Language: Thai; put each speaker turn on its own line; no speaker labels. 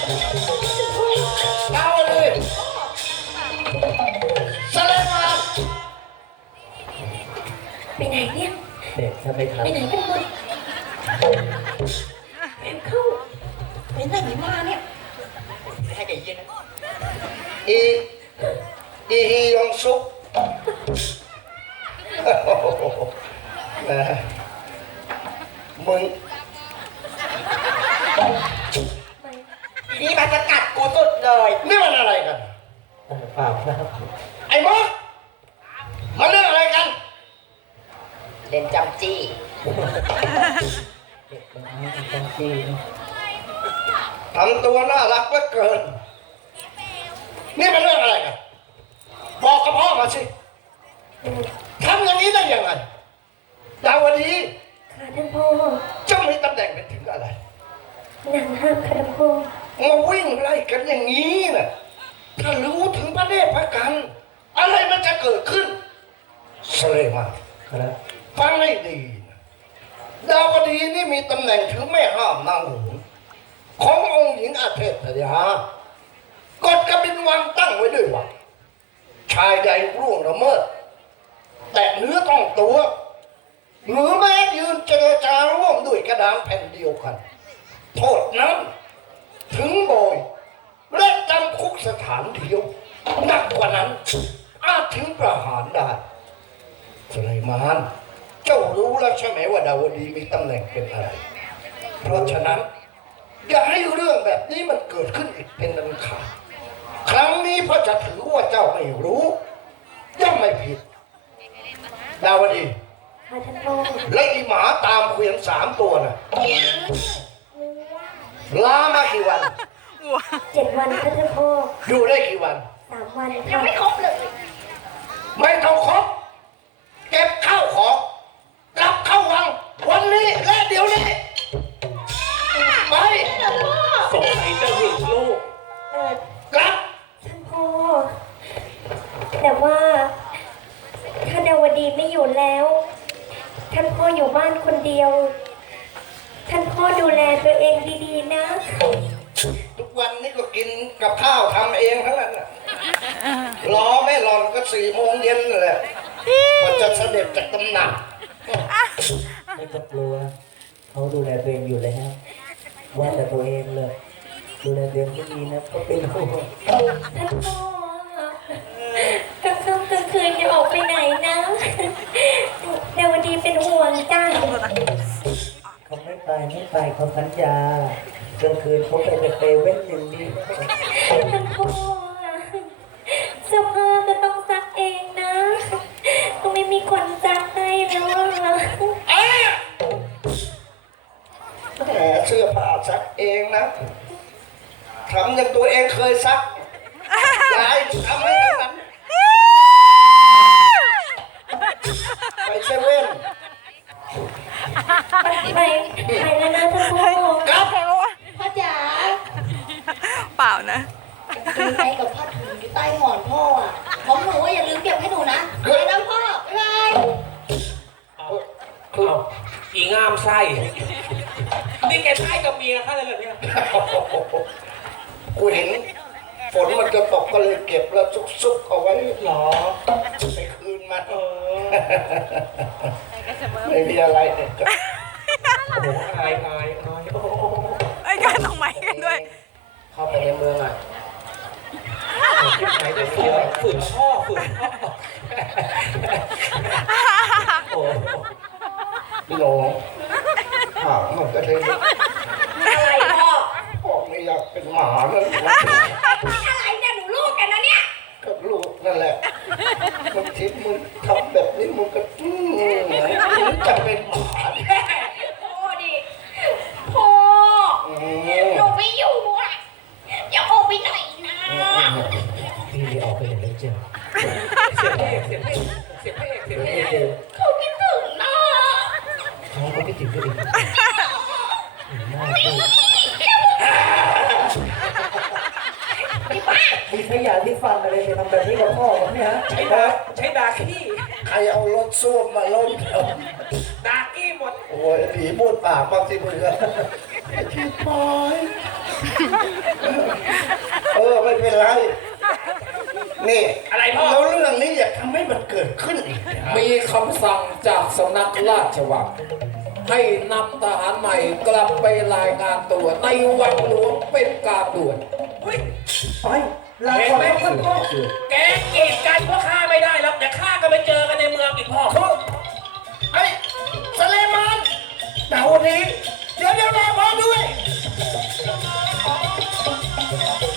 เอาเลยสเลมาน
ไปไหนเนี่ย
เด็กถ้าไม่
ไป
ทำ
ไหนกันหมดแอบเข้าไปไหนมาเนี่ยให้ได้ยิน
อีฮียองซุกนะมึง
นี่มันจะกัดกูสุดเลย
นี่มันอะไรกัน
เปล่าครับ
ไอ้มดมันเรื่องอะไรกัน
เล่นจำจี้
เด็กคนนี้มันต้องจี้
ทำตัวน่ารักเหลือเกิน นี่มันเรื่องอะไรกัน บอกกับพ่อมาสิทำอย่างนี้ได้ยังไงดาวดี
ค่ะท่านพ่อ
เจ้ามีตำแหน่งเป็นถึงอะไร
นางห้ามค่ะท่านพ่อ
มาวิ่งไล่กันอย่างนี้น่ะถ้ารู้ถึงพระเนตรพระกัน อะไรมันจะเกิดขึ้นสเลมาน
ครับ
ฟังให้ดีนะดาวดีนี่มีตำแหน่งถือแม่ห้ามนางหงส์ขององค์หญิงอาเทพยากฎกบินวังตั้งไว้ด้วยว่าชายใดร่วงละเมิดแต่เนื้อต้องตัวหรือแม้ยืนเจรจาร่วมด้วยกระดานแผ่นเดียวกัน โทษนั้นถึงโบยและจำคุกสถานเดียวหนักกว่านั้นอาจถึงประหารได้สุไลมานเจ้ารู้แล้วใช่ไหมว่าดาวดีมีตำแหน่งเป็นอะไร เพราะฉะนั้นอย่าให้เรื่องแบบนี้มันเกิดขึ้นอีกเป็นอันขาดครั้งนี้พ่อจะถือว่าเจ้าไม่รู้ย่อมไม่ผิด ดาวดี
ค่ะท่านพ่อ
และอีหมาตามเขวียน3 ตัวน่ะลามากี่วัน
7 วันค่ะท่านพ่อ
อยู่ได้กี่วัน
3 วัน
ยั
ค่ะ
งไม่ครบเลย
ไม่ต้องครบเก็บข้าวของกลับเข้าวังวันนี้และเดี๋ยวนี้ไป
สงสัยจะหึงลูก
กลับ
ท่านพ่อ แต่ว่าถ้าดาวดีไม่อยู่แล้ว ท่านพ่ออยู่บ้านคนเดียว ท่านพ่อดูแลตัวเองดีๆนะ
ทุกวันนี้ก็กินกับข้าวทำเองทั้งนั้นน่ะรอไม่รอก็4 โมงเย็นนั่นแหละมันจะเสด็จจากตำหนัก
ไม่ต้องกลัวเขาดูแลตัวเองอยู่แล้วว่าแต่ตัวเองเลยดูแลตัวเองไม่ดีนะก็เป็นห่วง
ท่านพ่อกลางค่ำกลางคืนอย่าออกไปไหนนะดาวดีเป็นห่วงจ้า
เขาไม่ไปเขาสัญญากลางคืนเขาไปแต่เซเว่นอย่างนี้
ท่านพ่อเสื้อผ้าก็ต้องซักเองนะก็ไม่มีคนซักให้แล้วอะ
แหมเสื้อผ้าซักเองนะทำอย่างตัวเองเคยซักยายทำให้ทั้งนั้นไปเซเว่น
ไปแล้วนะท่านพ่อก
ลับ
พ่อจ๋า
เปล่านะ
ดูไปกับผ้าถุงอยู่ใต้หมอนพ่ออ่ะของหนูว่าอย่าลืมเก็บให้หนูนะไปแล้วพ่อบ๊ายบาย
เอาอีงามไส้นี่แกใช้กับเมียเขาเลยเหรอเนี่ย
กูเห็นฝนมันจะตกก็เลยเก็บแล้วซุกๆเอาไว้
หรอ
ไปคืนมันไม่มีอะไรเนี่ย
โอ้โหอายโอ้โห
ไอ้การต้องไม้กันด้วย
เข้าไปในเมืองอ่ะ
ที่ไหนจะฝืนพ่อโอ้
พี่หลงหามันก็เลย
อะไรพ่อ
พ่อไม่อยากเป็นหมานั่น
อะไรเนี่ยหนูลูกกันนะเนี่ย
กับลูกนั่นแหละมึงทิพย์มึงทำแบบนี้มึงก็จะเป็นหมา
พ่อดิพ่อหนูไม่อยู่อ่ะอย่าออกไปไหนนะ
พี่ออกไปไหนเลยเจ้าเสียงเพลงเจอ
เขาคิดถึงนะ
เขาก็ไม่ติดก็ดีหน้าพี่มีขยะที่ฟันอะไรไปทำแบบนี้กับพ่อผมเนี่ยฮะใช้ดาขี้
ใครเอารถส้วมมาล้มเอา
ดาขี้หมด
โอ้ยผีพูดปากบางทีมึงอะพี่ปอยไม่เป็นไรนี่
อะไรพ่อ
แล้วเรื่องนี้อย่าทำให้มันเกิดขึ้นอีกนะ
มีคำสั่งจากสำนักราชวังให้นำทหารใหม่กลับไปรายงานตัวในวังหลวงเป็นการด่วน
ไปลา
เห็น
ก่อน
ไหม
ท่านพ่อ
แกกีดกันเพราะฆ่าไม่ได้แล้วแต่ฆ่าก็ไปเจอกันในเมืองอีกพ่อ
พ่อ